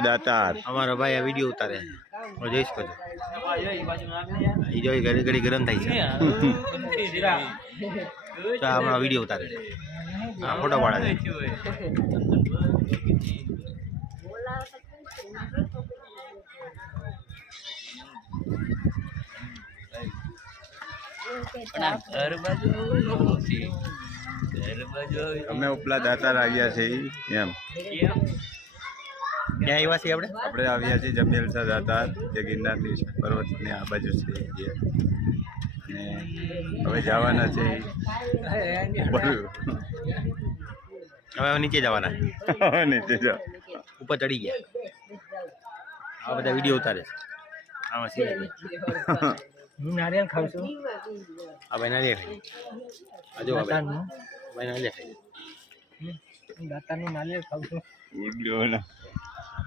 દાતાર અમારો ભાઈ આ વિડીયો ઉતારે છે જોઈશ કરજો એ જોઈ ઘડી ઘડી ગરમ થાય છે તો હમણાં વિડીયો ઉતારે છે ફોટો પાડે છે અમે ઉપલા દાતાર આવ્યા છે એમ ક્યાં આવ્યા છીએ આપણે આવ્યા છીએ જંબેલસા દાતાર જે ગિરનારની પર્વતની આ બાજુ છે ને હવે જવાના છે હવે નીચે જવાના નીચે જાવ ઉપર ચડી ગયા આ બધા વિડીયો ઉતારે છે આમાં સિંહ હું નારિયેળ ખાઉં છું આ ભાઈ નારિયેળ ખાઈ હજુ ભાઈ નારિયેળ ખાઈ દાતારનું નારિયેળ ખાઉં છું ઉડ્યો ના